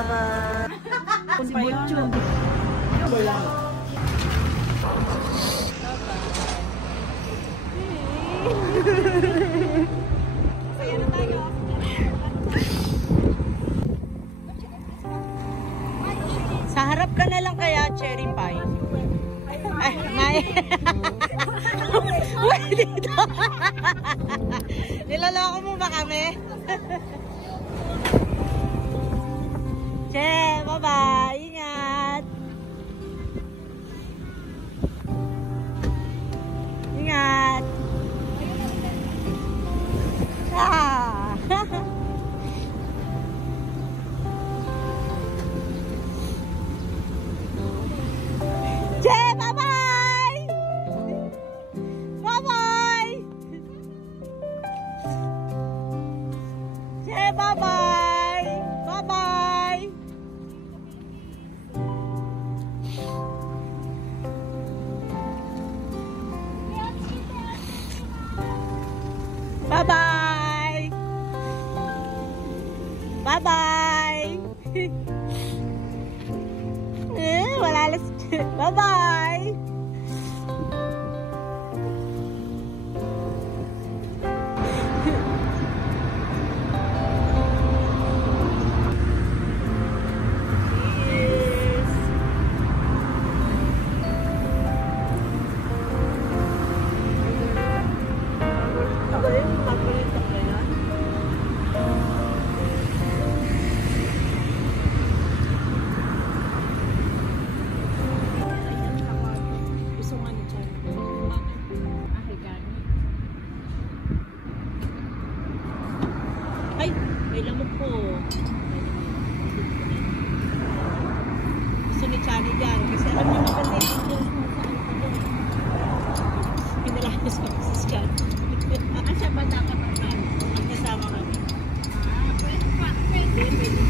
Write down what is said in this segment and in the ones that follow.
Sa harap ka na lang kaya, cherry pie. Ay, may. Uy, dito. Nilaloko mo ba kami? Che, bye-bye. Ingat. Ingat. Ah. Che, bye-bye. Bye-bye. Che, bye-bye. Bye-bye. Bye-bye. Bye-bye. Wala lang. Bye-bye. Ay, may lamok po. Gusto ni Chani dyan. Kasi alam niyo maganda yung pinalakos ko si Chani. Ah, siya ba dapat ang kasama kami? Ah, pwede pa. Pwede sa iba.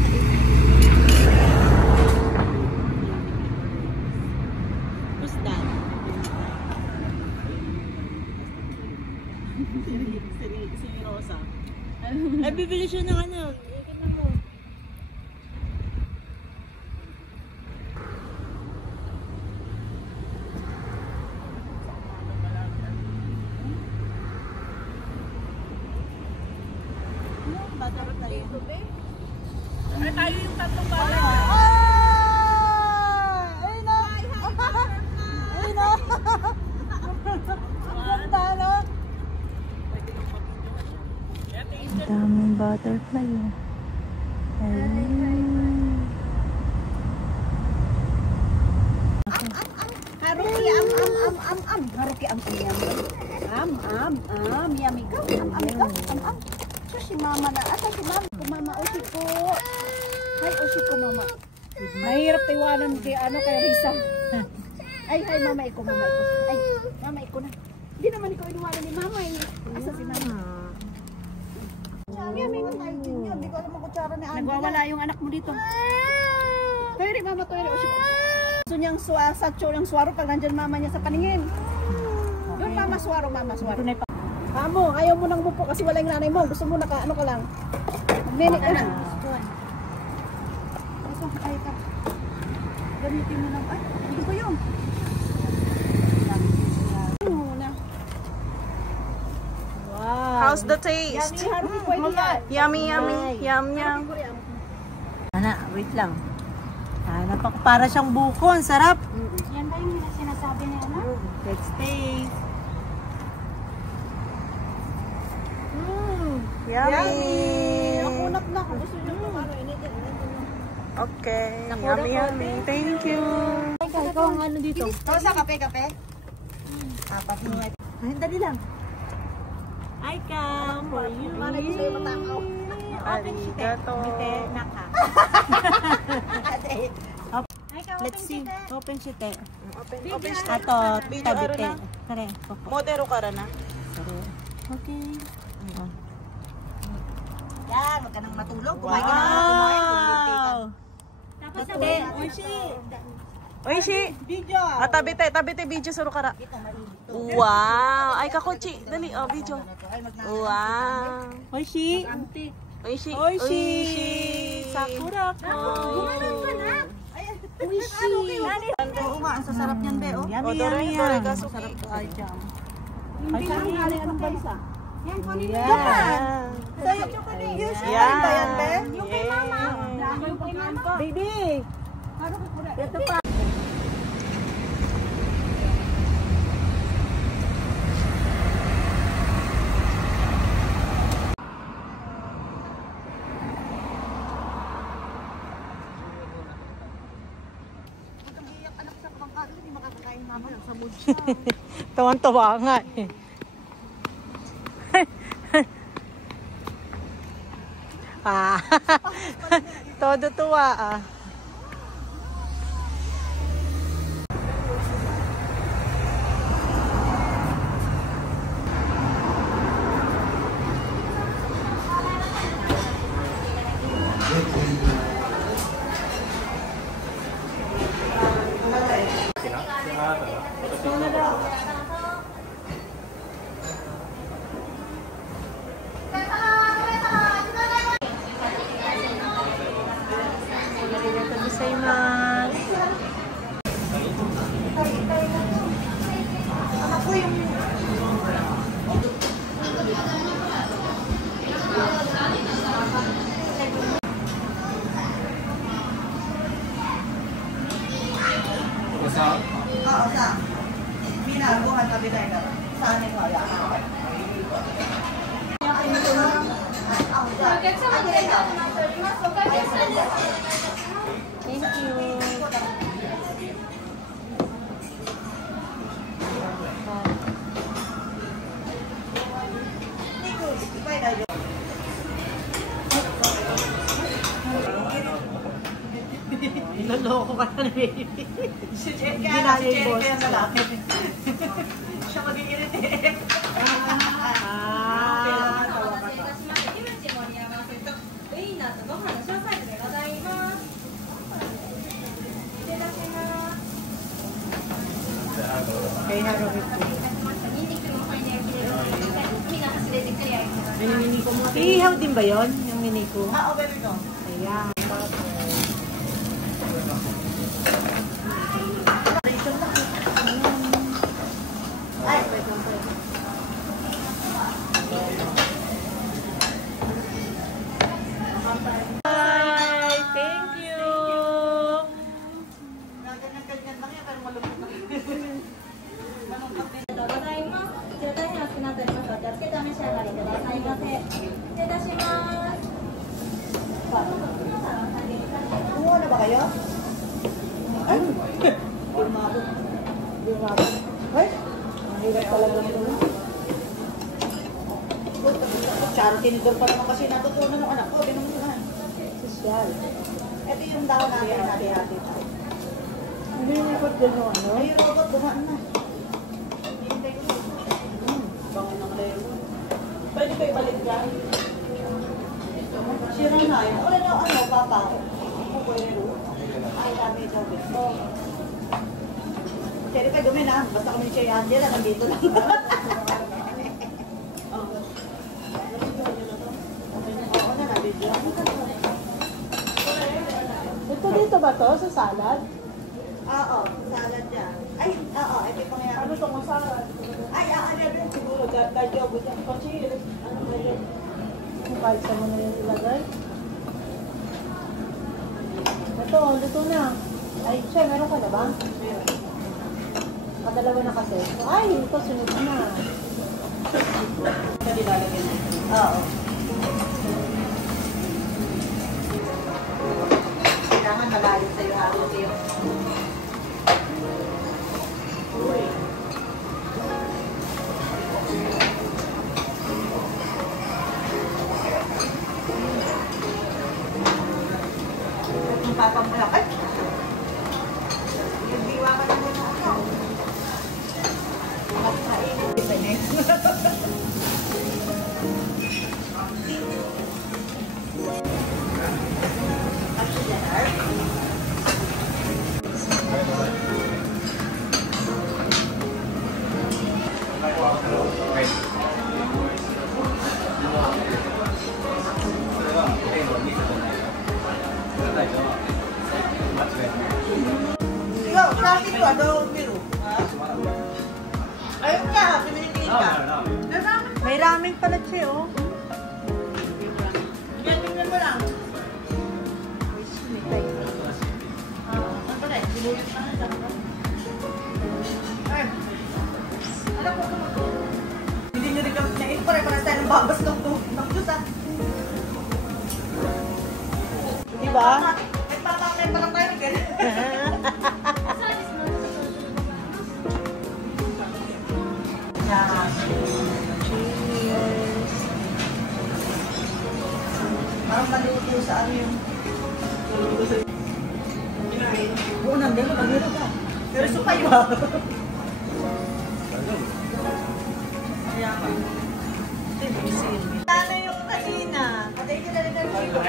Who's that? Si Rosa. Ay, bibili siya ng ano. Ikan na mo. Bata ba tayo? Ay, tayo yung tatlong bata. Ay, no! Ay, no! Ang ganda, no? Ang daming butterfly, oh. Haruki Haruki yummy ka. Si mama na. Asa si mama? Mama, Oshiko. Hi, Oshiko, mama. Mahirap tiwanan kay kay Risa. Ay, mama iko. Ay, mama iko na. Hindi naman ikaw iniwanan ni mama. Asa si mama? Yummy nga tayo din yun. Hindi ko alam ang kutsara ni Andi. Nagwawala yung anak mo dito. Toyri, mama, Toyri, Oshiko. Gusto niyang satcho ng swaro pag nandyan mama niya sa paningin. Doon, mama, swaro. Amo, ayaw mo nang mupo kasi wala yung nanay mo. Gusto mo ano ka lang. Magnenek ka na. Ay, gamitin mo lang. Ay, hindi ko yun. Wow. How's the taste? Yummy, yummy. Yum, yum. Ana, wait lang. Para siyang buko. Ang sarap. Yan ba yung sinasabi niya, ano? Let's taste. Yummy! Nakunap na kung gusto nyo Okay. Yummy, yummy. Thank you. Ikaw ang ano dito? Ikaw sa kape? Apat niya. Ay, dali lang. I come for you. Malay ko sa'yo matakaw. Open si Teto. Naka. Let's see. Open si Te. Open si Teto. Tabi Te. Kare. Modero ka na. Okay. Yan, wag ka nang matulog. Kumain ka na kumain. Tapos sabi, Oishi. Video. Tabi te video suro kara. Wow. Ay kakochi. Dali, video. Wow. Oishi. Oishi. Oishi. Sakura ko. Gumanan ka na. Wishi. Oo nga, ang sasarap niyan, be. Oh. Yummy, yummy yan. Masarap to. Ay, jam. Hindi lang galing anong bansa. Yan, kanina. Yan. Sa'yo yung kanina. Yan. Ba yan, be? Yung kay mama. Yung kay mama. Baby. Ito pa. Tawan-tawa nga eh. Todo tuwa ah. Niloloko ka na, baby. Si Jen kaya yung lalaki. Siya mag-i-irritate. Kay Haruhito. Iihaw din ba yon yung miniko? Oo, baby ko. Ayan. Kumuha na ba kayo? Ay! Ay! Mahirap talaga nito. Charity nito pa naman kasi natutunan ng anak ko. Binunuhan. Sosyal. Ito yung daw natin hati-hati. Hindi yung ikot din mo, ano? Ay, robot, dumaan na. Hintay ko. Bangin ng lemon. Pwede ko ibalik dyan. Sira na yun. Wala na ano, papa. Ay, dami. Siyempre pa dumi na. Basta kami ni Chay Angela, nandito lang. Ako na, nabidyo. Ito dito ba to sa salad? Oo, salad yan. Ay, oo, ito yung pangyayari. Ano itong salad? Ay, rin siguro. Dadyo, buti ang pachir. Ano ba yun? Kahit sa mo na yung ilagay. Ito, luto na. Ay, siya, meron ka na ba? Meron. Kadalawa na kasi. Ay, ito, sunod na. Ito nilalagyan na. Oo. Kailangan malalim sa'yo halo sa'yo. Uy. Ang papamulak. Ay! Yung diwa ka na muna ako. Mainit. Ito next. bakit ko? Ano, Miro? Ayun nga, pinigil ka. May ramen pala siya, oh. Tingnan mo lang. Ano pala eh? Binulit na nga. Ay. Alam ko naman. Hindi nyo rin kami nain. Pare-pares tayo ng babas ng Diyos, ah. Diba? Nagpapakay pa lang tayo ng ganyan. Cheers! Parang malimutin sa ano yung... Oo, nandun mo. Pag-hiro ka. Pero supay ba? Kaya ka. Ano yung kanina? Patay ka na rin ng chilo.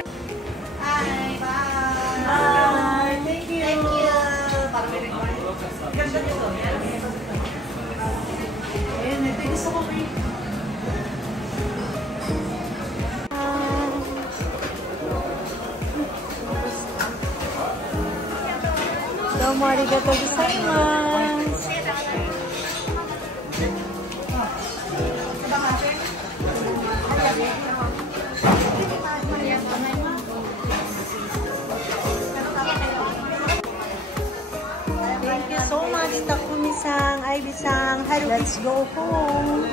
Hi! Bye! Bye! Thank you! Thank you! Parang may rin. Ganda nito. Ayun, ito gusto ko rin. Domo arigatou gozaimasu. Thank you so much, Takumi-san, Ivy-san. Let's go home.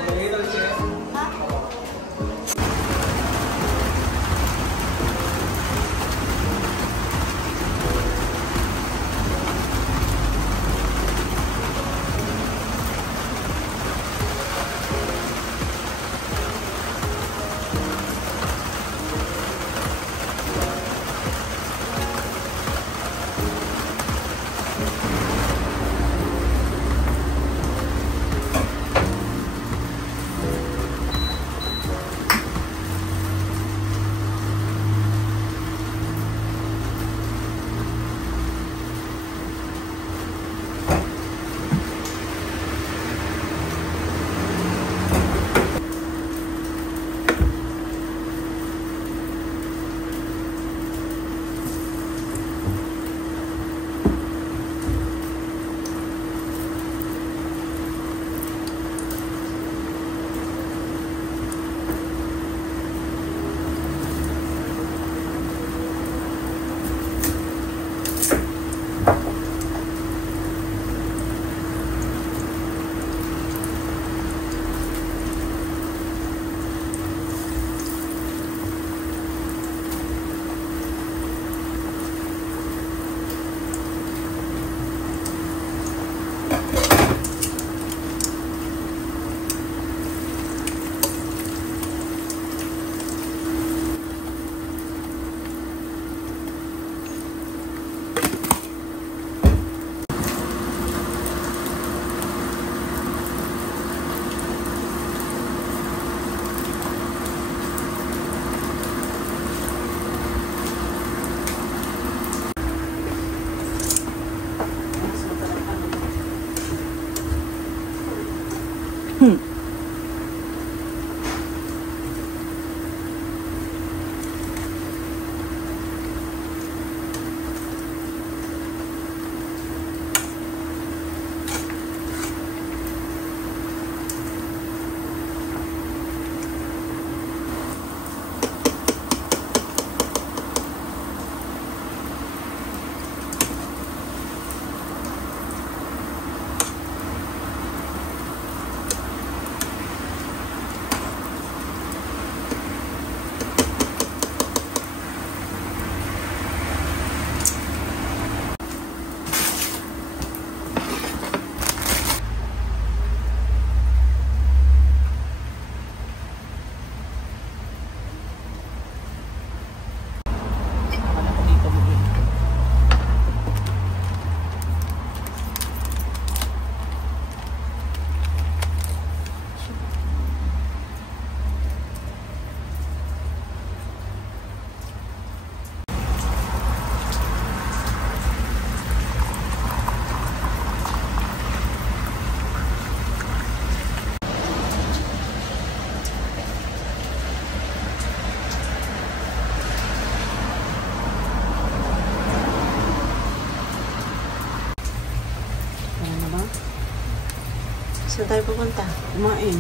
Saan tayo pupunta? Kumain.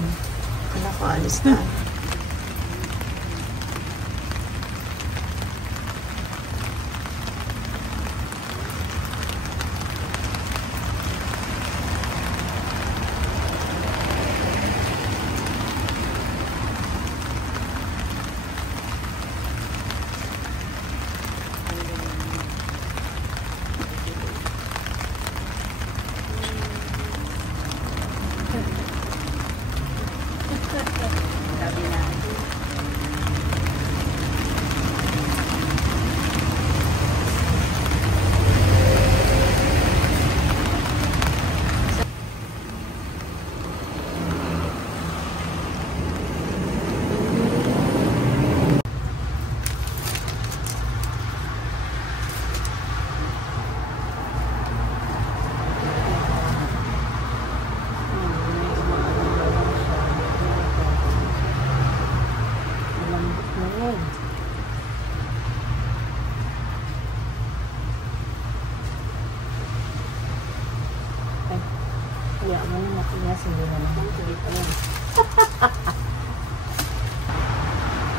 Kala ko, alis na. Kaya mo na matigas, hindi na naman tulit mo.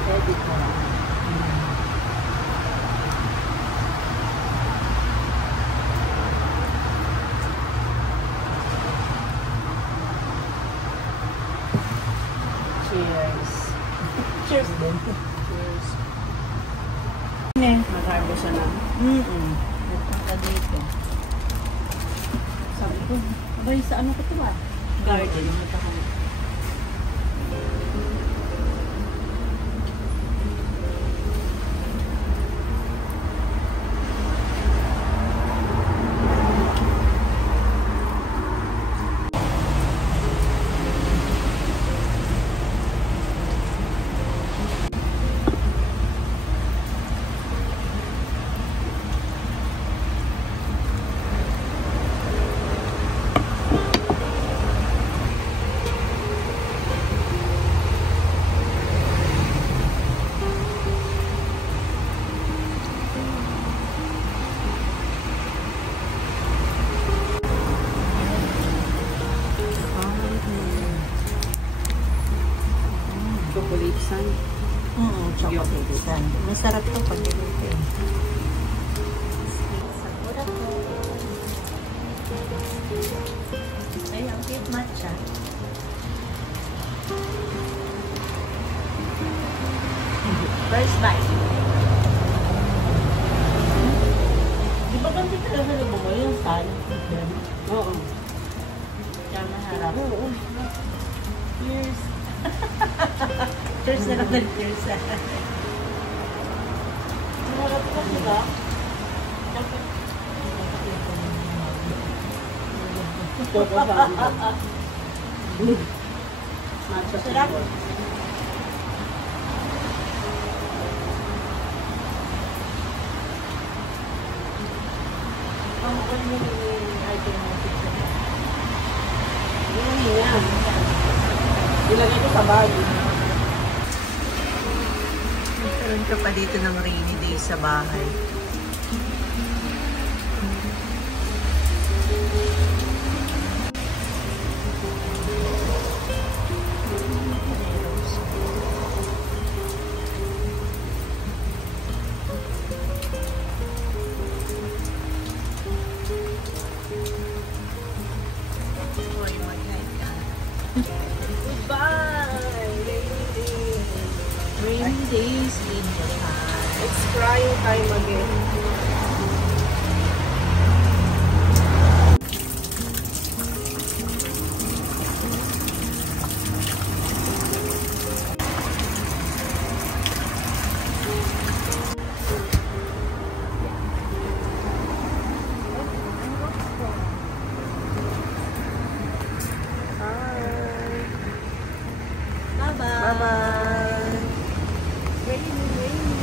Edit mo lang. Cheers. Cheers din. Cheers. Mag-harbo siya na. Nagpunta dito. Sabi ko, abay, sa ano ko ito ba? Garden. Chocolate sun. Chocolate sun. Masarap to pag niluto eh. Sakura po. Ay, ang cute matcha. First bite. Di ba ganito talaga na mo yung sun? Oo. Kaya maharap. Oo. Cheers. Cheers na lang ng cheers. Masarap ka diba? Sarap. Ilagay ko sa bag. Nagkaroon ka pa dito ng rainy day sa bahay. Rainy days in Japan. It's crying time again. Bye-bye. Bye-bye. Rainy, rainy.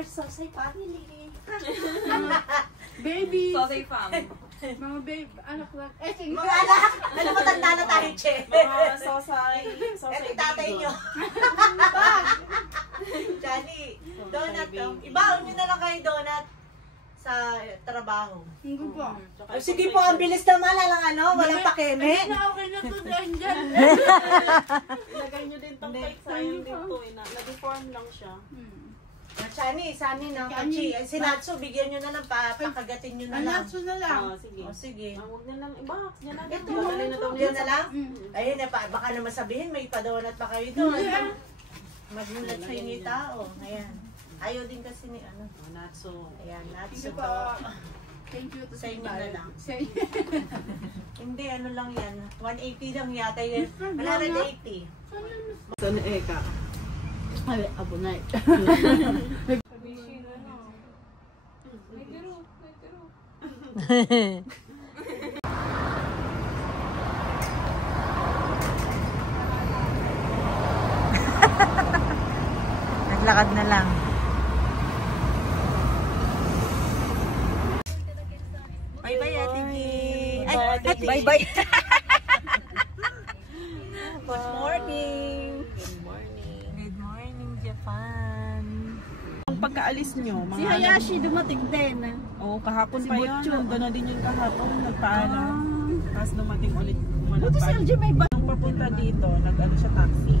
our Sosay family. Baby. Sosay fam. Mga babe, anak lang. Eh, sige. Mga anak, ano matanda na tayo, Che? Mga sosay. Ito yung tatay nyo. Johnny, donut to. Ibaon nyo na lang kayo donut sa trabaho. Hindi po. Sige po, ang bilis naman lang walang pakeme. Okay na to dyan. Ilagay nyo din tong cake sa ayun dito. Nag-form lang siya. Chani, sani ng kachi. Si Natsu, bigyan nyo na lang, pakagatin nyo na lang. Natsu na lang. Sige. O, sige. Huwag na lang i-box. Yan na. Ito, yun na lang. Ayun na pa, baka naman sabihin, may pa-donut pa kayo doon. Magulat sa inyo yung tao. Ayan. Ayaw din kasi ni Natsu. Ayan, Natsu Sige po. to. Thank you to Sa inyo na lang. Sa inyo. Hindi, ano lang yan. 180 lang yata yan. 180. Saan Eka? Ay, abo na eh. Naglakad na lang. Bye-bye, Ate G. Bye-bye. Good morning. Good morning. Good morning, Japan. Ang pagkaalis nyo, Si Hayashi dumating din. kahapon Si pa yun. Butcho. Nandun na din yung kahapon. Nagpaalam. Tapos dumating ulit. Buti si LJ may ba? Nung papunta dito, nag-ano siya taxi.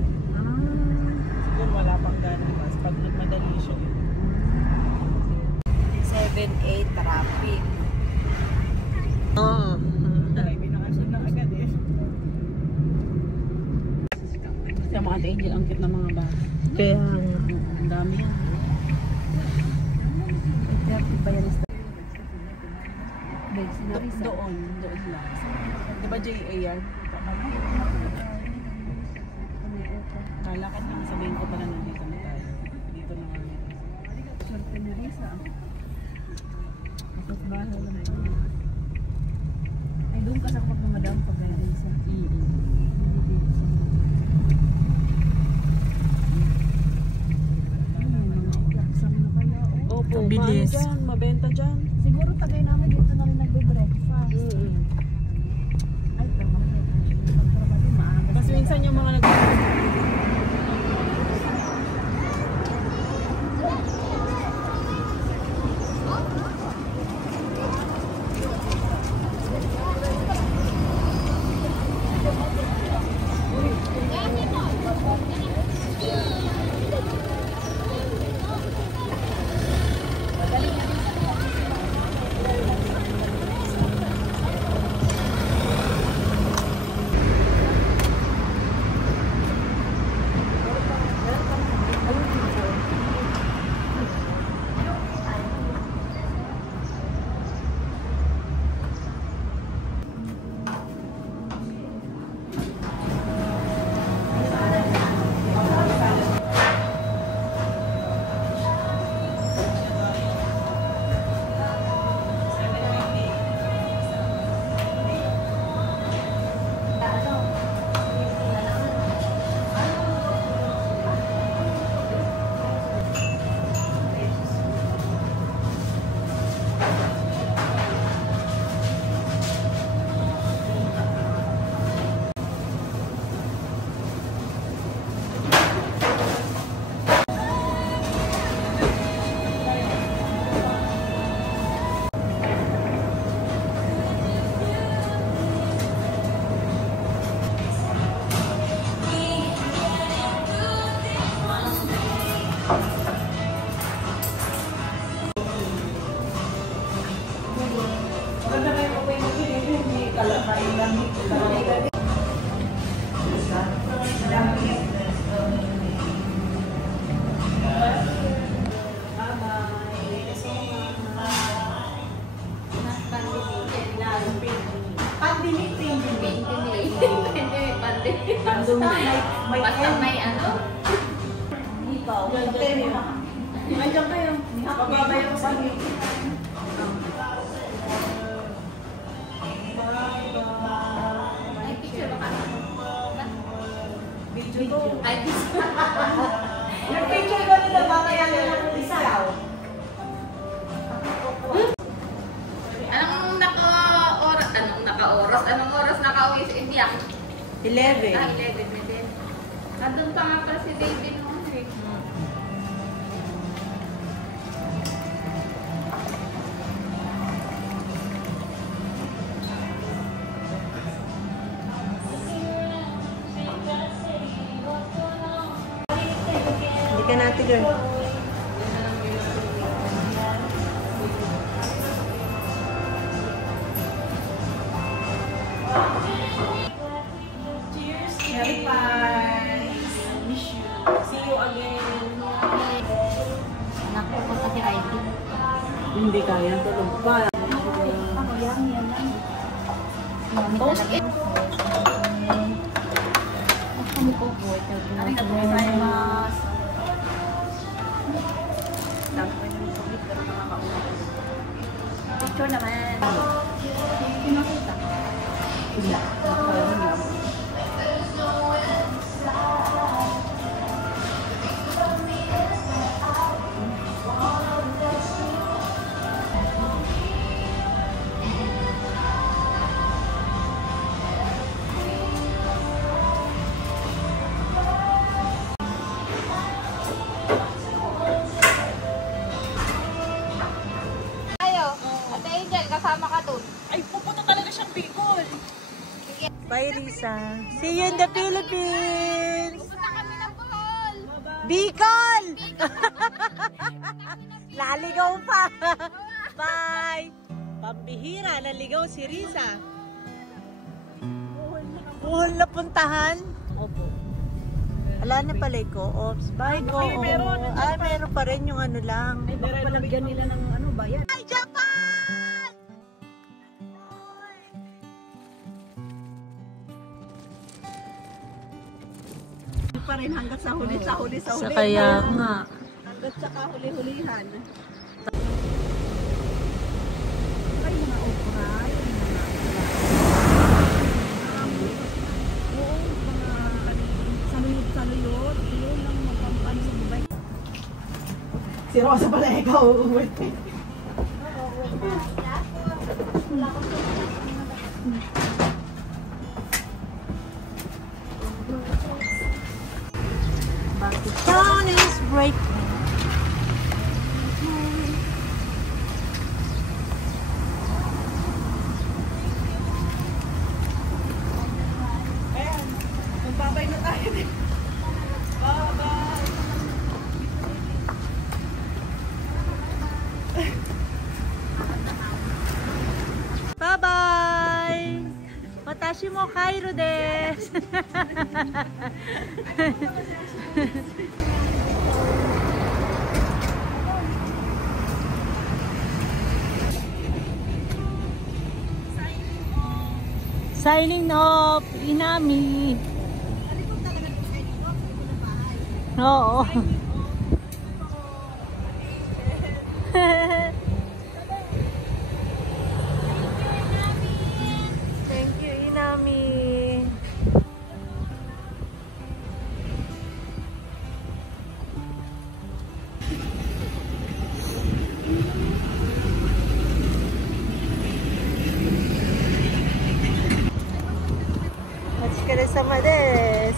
Siguro wala pang ganang bus. Pag nagmadali siya. 7-8 traffic. Oh. Ay, binakasan na agad eh. Kasi ang mga angel, ang cute ng mga bata. Kaya, Ang dami yan. Doon lang. Di ba JAR? Kalakad lang, sabihin ko pala nandito na tayo. Dito na kami. Swerte ni Risa. Tapos bahay lang tayo. Ay, doon kasakpak ng madam pag gano'n Risa. Opo, Ang bilis. paano dyan? Mabenta dyan. Siguro tagay namin dito na rin nagbe-breakfast. Ay, pero pagtrabaho maaga. Kasi minsan yung mga Basta may ano? Ikaw. Nandiyan kayo. Pababay ako sa inyo. Ay, picture ba ka? Video to. Ay, picture. Nag-picture ko nila mamaya na lang isaw. Tapos anong oras nakauwi sa India? 11. 11 na din. Nandun pa nga pala si David noon eh. Hindi ka natin girl. Cherry pie. I miss you. See you again. Naku, punta si ID. Hindi kaya. Tulog pa. Toast it. Kami po po. Picture naman. Pinakita. Kasama ka doon. Ay, pupunta talaga siyang Bicol. Bye, Risa. See you in the Philippines. Pupunta kami ng Bohol. Bicol! Naligaw pa. Bye. Pambihira, naligaw si Risa. Buhol na puntahan? Opo. Wala na pala ko. Oops. Bye ko. Meron pa rin yung ano lang. Ay, baka palagyan nila ng ano, bayan. Ay, Japan! Pa rin hanggat sa huli. Sa kaya nga. Hanggat sa kahuli-hulihan. Ay, mga okra. Oo, mga saluyot. Yun lang magpampan sa Dubai. Si Rosa pala ikaw. The sun is breaking. Ayan, magbabay na tayo din. Bye-bye. Bye-bye! Watashi mo Cairo desu! Signing off, Inami. Oo. Thank you, Inami. Sama des.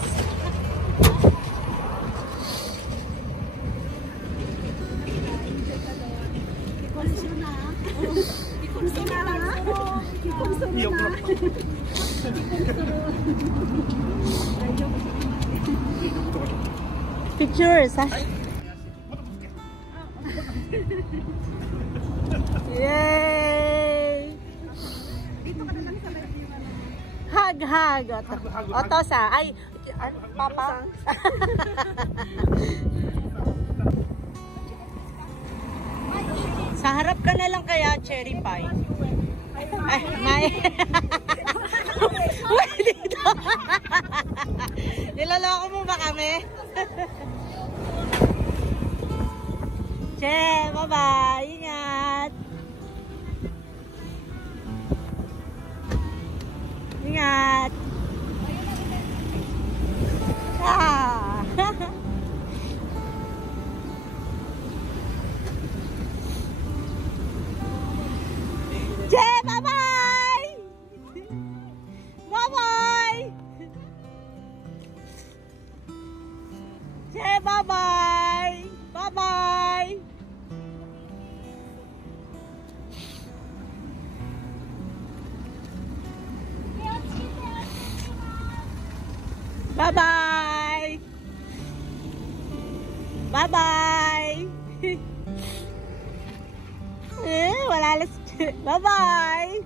Pictures, ha? Yay! Hag. Otosa. Ay, Papa. Sa harap ka na lang kaya, cherry pie. Ay, may. Uy, dito. Nilaloko mo ba kami? Che, bye-bye. Ingat. Ingat. Ah. Che, bye-bye. bye-bye! Bye-bye! Bye-bye! Bye-bye! Wala lang. Bye-bye!